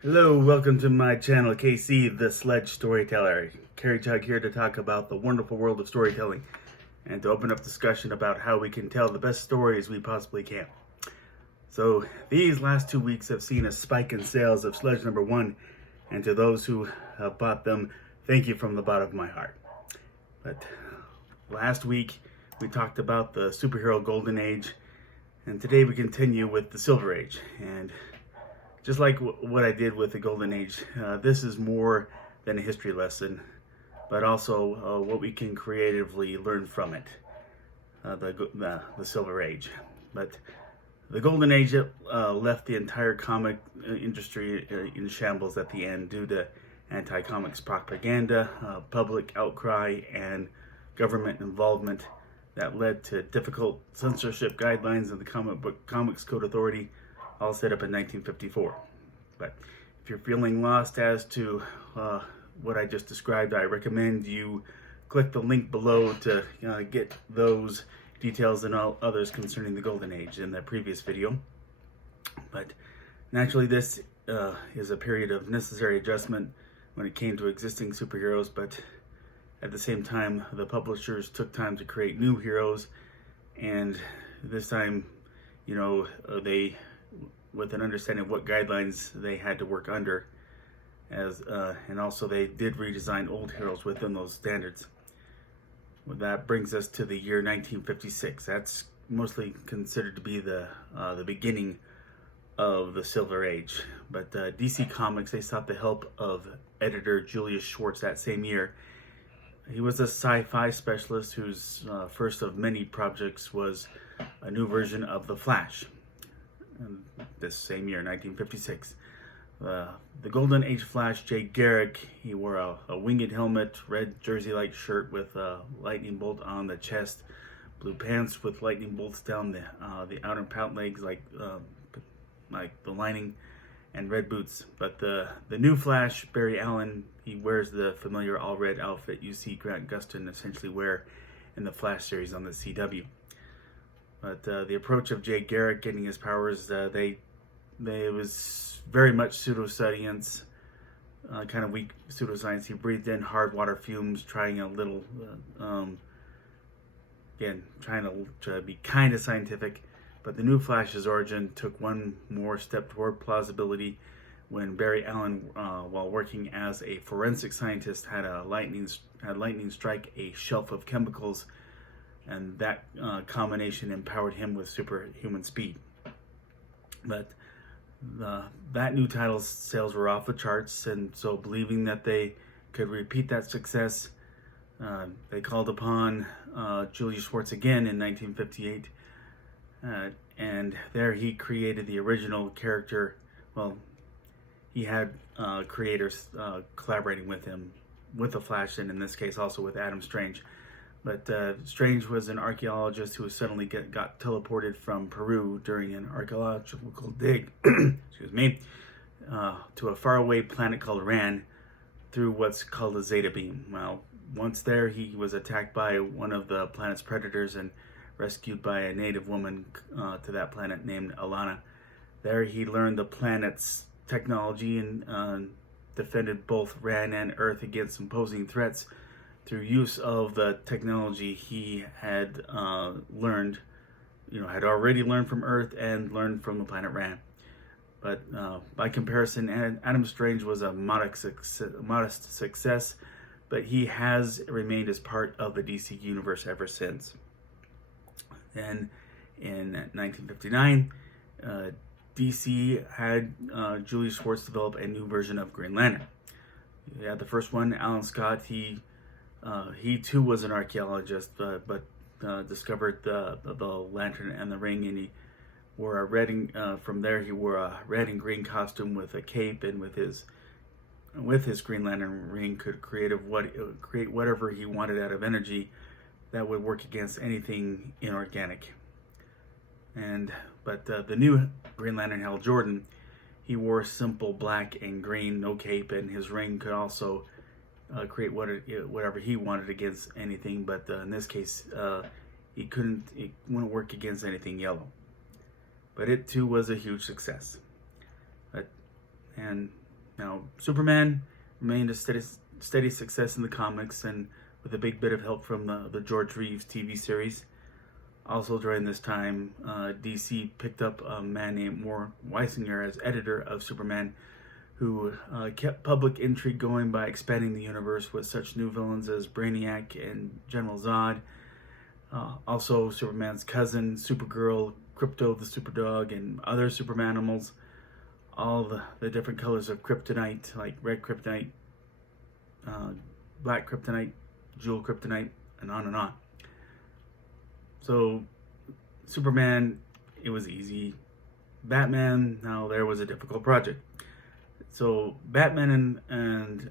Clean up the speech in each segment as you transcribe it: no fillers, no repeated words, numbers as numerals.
Hello, welcome to my channel, KC, the Sledge Storyteller. Carrie Chug here to talk about the wonderful world of storytelling and to open up discussion about how we can tell the best stories we possibly can. So these last 2 weeks have seen a spike in sales of Sledge number 1, and to those who have bought them, thank you from the bottom of my heart. But last week we talked about the superhero golden age, and today we continue with the silver age. And just like what I did with the Golden Age, this is more than a history lesson, but also what we can creatively learn from it, the Silver Age. But the Golden Age left the entire comic industry in shambles at the end due to anti-comics propaganda, public outcry, and government involvement that led to difficult censorship guidelines of the Comics Code Authority, all set up in 1954. But if you're feeling lost as to what I just described, I recommend you click the link below to get those details and all others concerning the Golden Age in that previous video. But naturally, this is a period of necessary adjustment when it came to existing superheroes, but at the same time, the publishers took time to create new heroes, and this time, they, with an understanding of what guidelines they had to work under, and also they did redesign old heroes within those standards. Well, that brings us to the year 1956. That's mostly considered to be the beginning of the Silver Age. But DC Comics, they sought the help of editor Julius Schwartz that same year. He was a sci-fi specialist whose first of many projects was a new version of The Flash. This same year, 1956. The Golden Age Flash, Jay Garrick, he wore a winged helmet, red jersey-like shirt with a lightning bolt on the chest, blue pants with lightning bolts down the outer pant legs like the lining, and red boots. But the new Flash, Barry Allen, he wears the familiar all-red outfit you see Grant Gustin essentially wear in the Flash series on the CW. But the approach of Jay Garrick getting his powers, it was very much pseudoscience, kind of weak pseudoscience. He breathed in hard water fumes, trying a little, trying to be kind of scientific. But the new Flash's origin took one more step toward plausibility when Barry Allen, while working as a forensic scientist, had lightning strike a shelf of chemicals, and that combination empowered him with superhuman speed. But that new title's sales were off the charts, and so believing that they could repeat that success, they called upon Julius Schwartz again in 1958, and there he created the original character. Well, he had creators collaborating with him, with the Flash, and in this case also with Adam Strange. But Strange was an archaeologist who suddenly got teleported from Peru during an archaeological dig, excuse me, to a faraway planet called Ran through what's called a Zeta beam. Well, once there, he was attacked by one of the planet's predators and rescued by a native woman to that planet named Alana. There, he learned the planet's technology and defended both Ran and Earth against imposing threats through use of the technology he had learned, had already learned from Earth and learned from the planet Ran. But by comparison, Adam Strange was a modest success, but he has remained as part of the DC universe ever since. Then, in 1959, DC had Julius Schwartz develop a new version of Green Lantern. Yeah, the first one, Alan Scott, he too was an archaeologist, but discovered the lantern and the ring, and he wore a red and from there he wore a red and green costume with a cape, and with his Green Lantern ring could create whatever he wanted out of energy that would work against anything inorganic. But the new Green Lantern, Hal Jordan, he wore simple black and green, no cape, and his ring could also create whatever he wanted against anything, but in this case, it wouldn't work against anything yellow. But it too was a huge success. And Now, Superman remained a steady success in the comics, and with a big bit of help from the George Reeves TV series. Also during this time, DC picked up a man named Mort Weisinger as editor of Superman, who kept public intrigue going by expanding the universe with such new villains as Brainiac and General Zod. Also, Superman's cousin, Supergirl, Krypto the Superdog, and other Supermanimals. All the different colors of kryptonite, like red kryptonite, black kryptonite, jewel kryptonite, and on and on. So, Superman, it was easy. Batman, now there was a difficult project. So, Batman and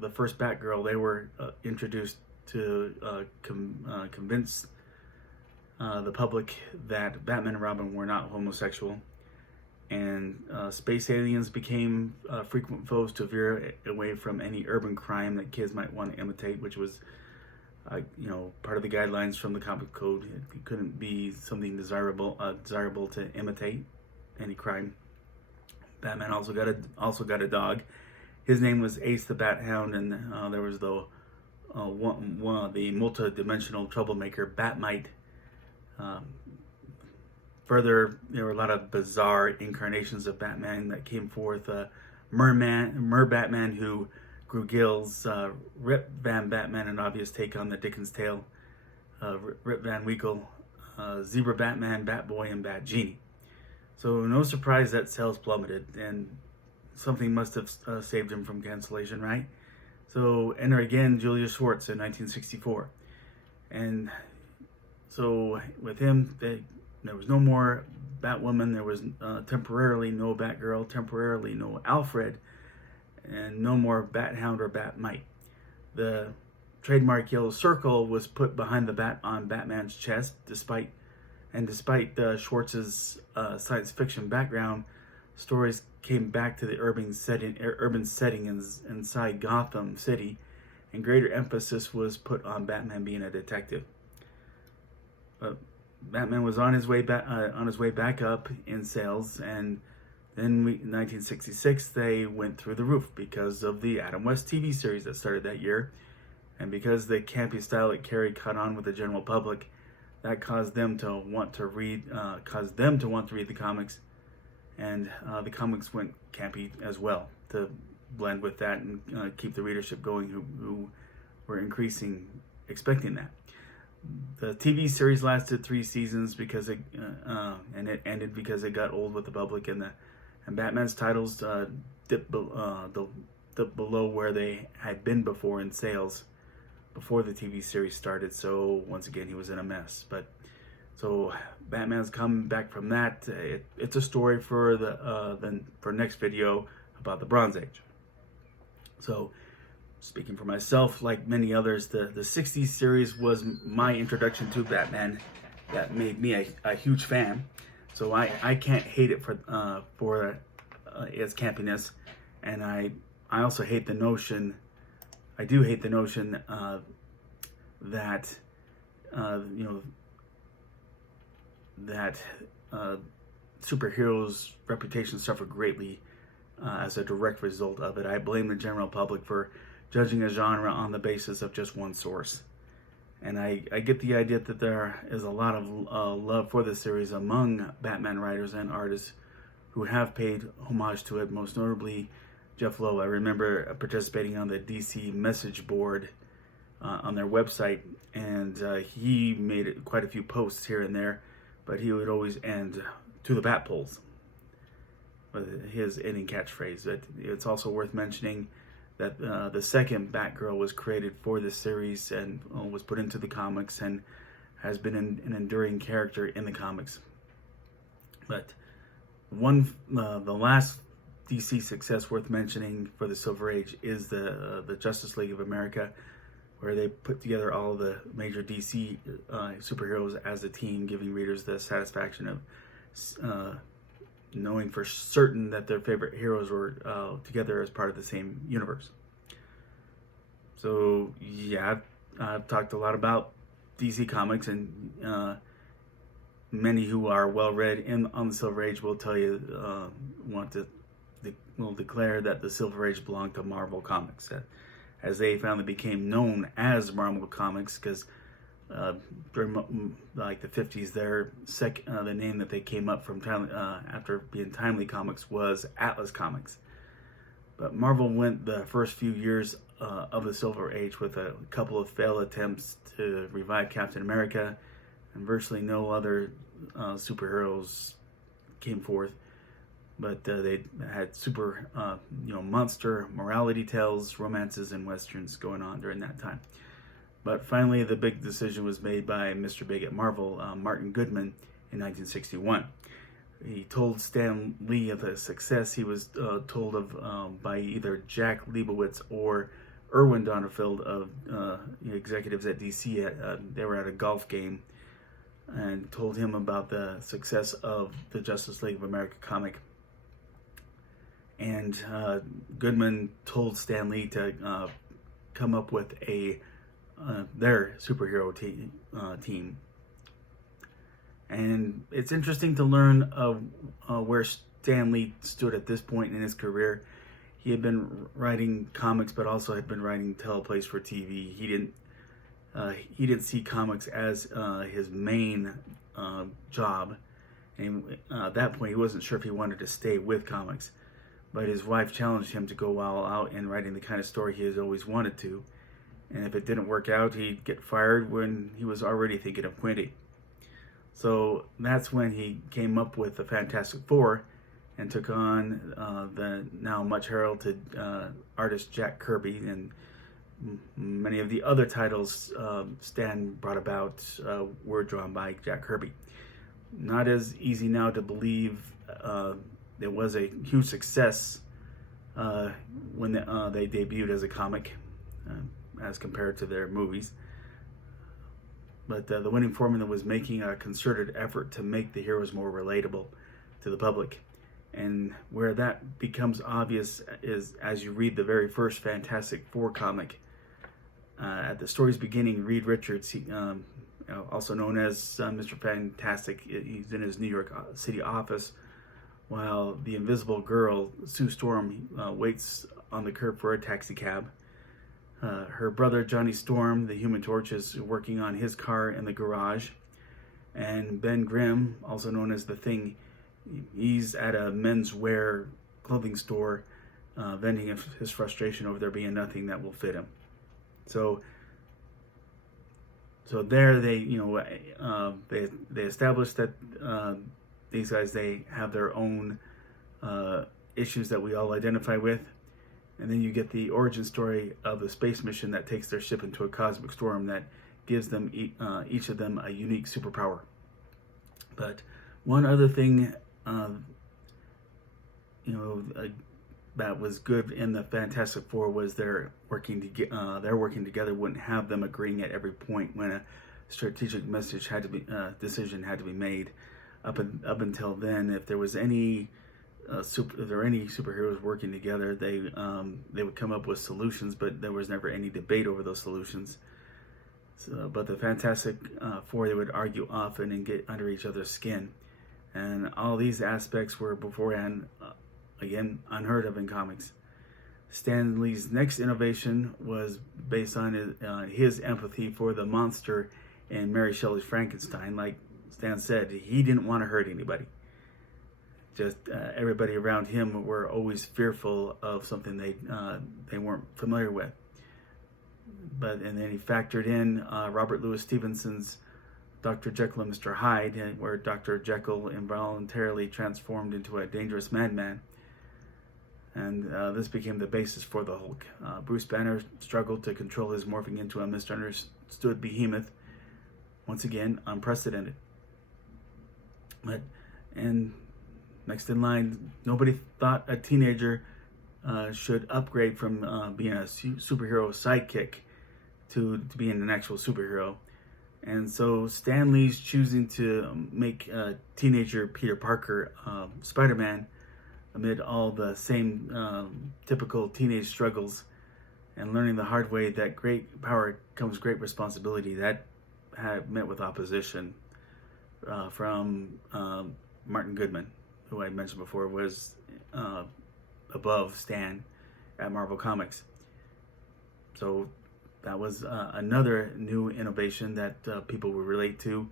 the first Batgirl, they were introduced to convince the public that Batman and Robin were not homosexual. And space aliens became frequent foes to veer away from any urban crime that kids might want to imitate, which was part of the guidelines from the comic code. It couldn't be something desirable to imitate any crime. Batman also got a dog. His name was Ace the Bat Hound, and there was the multi-dimensional troublemaker Batmite. Further, there were a lot of bizarre incarnations of Batman that came forth. Mer-Batman, who grew gills, Rip Van Batman, an obvious take on the Dickens tale, Rip Van Winkle, Zebra Batman, Batboy, and Bat Genie. So no surprise that sales plummeted, and something must have saved him from cancellation, right? So enter again Julius Schwartz in 1964. And so with him, there was no more Batwoman, there was temporarily no Batgirl, temporarily no Alfred, and no more Bat-Hound or Batmite. The trademark yellow circle was put behind the bat on Batman's chest, despite Schwartz's science fiction background. Stories came back to the urban setting inside Gotham City, and greater emphasis was put on Batman being a detective. Batman was on his way back up in sales, and then in 1966 they went through the roof because of the Adam West TV series that started that year, and because the campy style it carried caught on with the general public. That caused them to want to read the comics, and the comics went campy as well to blend with that and keep the readership going, who were expecting that. The TV series lasted 3 seasons because it ended because it got old with the public, and Batman's titles dipped below where they had been before in sales before the TV series started. So once again, he was in a mess. But so Batman's come back from that. It's a story for for next video about the Bronze Age. So speaking for myself, like many others, the 60s series was my introduction to Batman. That made me a huge fan. So I can't hate it for its campiness, and I also hate the notion. I do hate the notion that superheroes' reputation suffered greatly as a direct result of it. I blame the general public for judging a genre on the basis of just one source. And I get the idea that there is a lot of love for the series among Batman writers and artists who have paid homage to it, most notably Jeff Lowe. I remember participating on the DC message board on their website, and he made quite a few posts here and there, but he would always end to the bat poles with his ending catchphrase. It's also worth mentioning that the second Batgirl was created for this series and was put into the comics and has been an enduring character in the comics. But the last DC success worth mentioning for the Silver Age is the Justice League of America, where they put together all of the major DC superheroes as a team, giving readers the satisfaction of knowing for certain that their favorite heroes were together as part of the same universe. So yeah, I've talked a lot about DC Comics, and many who are well read on the Silver Age will tell you want to will declare that the Silver Age belonged to Marvel Comics, as they finally became known as Marvel Comics, because during like the 50s, the name that they came up from after being Timely Comics was Atlas Comics. But Marvel went the first few years of the Silver Age with a couple of failed attempts to revive Captain America, and virtually no other superheroes came forth. But they had monster morality tales, romances, and westerns going on during that time. But finally, the big decision was made by Mr. Big at Marvel, Martin Goodman, in 1961. He told Stan Lee of the success he was told of by either Jack Leibowitz or Irwin Donnerfield of executives at DC. They were at a golf game and told him about the success of the Justice League of America comic. And Goodman told Stan Lee to come up with their superhero team. And it's interesting to learn of where Stan Lee stood at this point in his career. He had been writing comics, but also had been writing teleplays for TV. He didn't see comics as his main job, and at that point, he wasn't sure if he wanted to stay with comics. But his wife challenged him to go all out in writing the kind of story he has always wanted to. And if it didn't work out, he'd get fired when he was already thinking of quitting. So that's when he came up with the Fantastic Four and took on the now much heralded artist Jack Kirby, and many of the other titles Stan brought about were drawn by Jack Kirby. Not as easy now to believe it was a huge success when they debuted as a comic as compared to their movies. But the winning formula was making a concerted effort to make the heroes more relatable to the public. And where that becomes obvious is as you read the very first Fantastic Four comic. At the story's beginning, Reed Richards, also known as Mr. Fantastic, he's in his New York City office, while the Invisible Girl, Sue Storm, waits on the curb for a taxi cab. Her brother, Johnny Storm, the Human Torch, is working on his car in the garage. And Ben Grimm, also known as The Thing, he's at a menswear clothing store, venting his frustration over there being nothing that will fit him. So there they established that these guys, they have their own issues that we all identify with. And then you get the origin story of the space mission that takes their ship into a cosmic storm that gives them each of them a unique superpower. But one other thing, that was good in the Fantastic Four was their working together wouldn't have them agreeing at every point when a strategic decision had to be made. Up until then, if there was any superheroes working together, they would come up with solutions, but there was never any debate over those solutions. But the Fantastic Four, they would argue often and get under each other's skin, and all these aspects were beforehand, again, unheard of in comics. Stan Lee's next innovation was based on his empathy for the monster in Mary Shelley's Frankenstein. Like Stan said, he didn't want to hurt anybody. Just everybody around him were always fearful of something they weren't familiar with. And then he factored in Robert Louis Stevenson's Dr. Jekyll and Mr. Hyde, where Dr. Jekyll involuntarily transformed into a dangerous madman. And this became the basis for the Hulk. Bruce Banner struggled to control his morphing into a misunderstood behemoth. Once again, unprecedented. And next in line, nobody thought a teenager should upgrade from being a superhero sidekick to being an actual superhero. And so Stan Lee's choosing to make teenager Peter Parker SpiderMan amid all the same typical teenage struggles, and learning the hard way that great power comes great responsibility. That had met with opposition from Martin Goodman, who I mentioned before was above Stan at Marvel Comics. So that was another new innovation that people would relate to.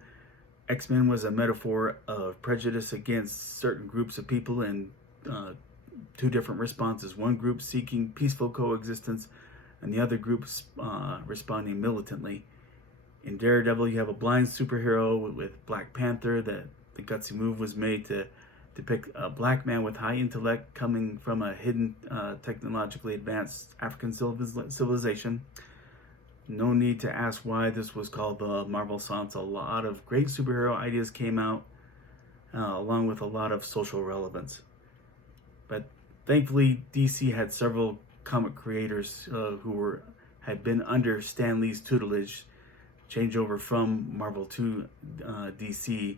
X-Men was a metaphor of prejudice against certain groups of people, and two different responses. One group seeking peaceful coexistence, and the other group responding militantly. In Daredevil, you have a blind superhero with Black Panther. The gutsy move was made to depict a black man with high intellect coming from a hidden, technologically advanced African civilization. No need to ask why this was called the Marvel Sans. A lot of great superhero ideas came out, along with a lot of social relevance. But thankfully, DC had several comic creators who had been under Stan Lee's tutelage change over from Marvel to DC,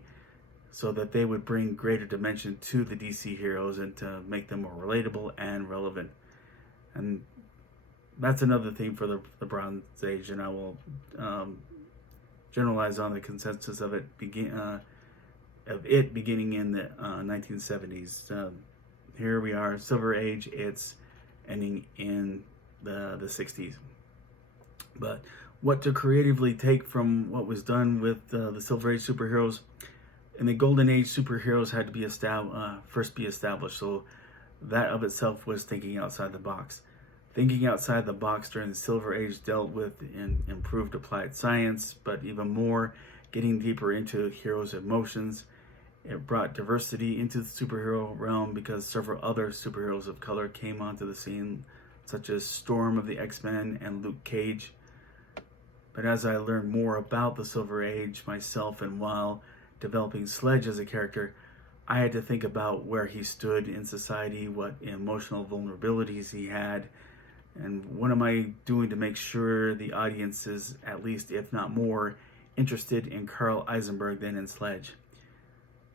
so that they would bring greater dimension to the DC heroes and to make them more relatable and relevant. And that's another theme for the Bronze Age, and I will generalize on the consensus of it beginning in the 1970s. Here we are, Silver Age. It's ending in the 60s. But what to creatively take from what was done with the Silver Age superheroes? In the Golden Age, superheroes had to be first be established. So that of itself was thinking outside the box. Thinking outside the box during the Silver Age dealt with improved applied science, but even more, getting deeper into heroes' emotions. It brought diversity into the superhero realm because several other superheroes of color came onto the scene, such as Storm of the X-Men and Luke Cage. But as I learned more about the Silver Age myself, and while developing Sledge as a character, I had to think about where he stood in society, what emotional vulnerabilities he had, and what am I doing to make sure the audience is, at least if not more, interested in Carl Eisenberg than in Sledge.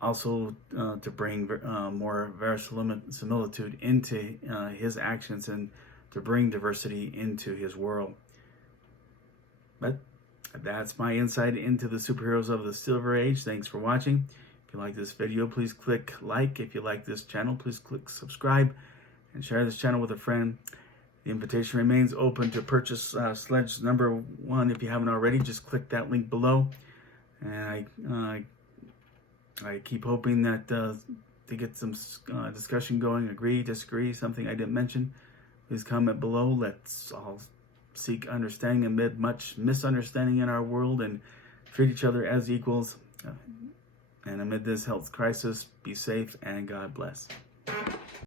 Also, to bring more verisimilitude into his actions and to bring diversity into his world. But that's my insight into the superheroes of the Silver Age. Thanks for watching. If you like this video, please click like. If you like this channel, please click subscribe and share this channel with a friend. The invitation remains open to purchase Sledge #1 if you haven't already. Just click that link below. And I keep hoping that to get some discussion going, agree, disagree, something I didn't mention. Please comment below. Let's all seek understanding amid much misunderstanding in our world and treat each other as equals. And amid this health crisis, be safe and God bless.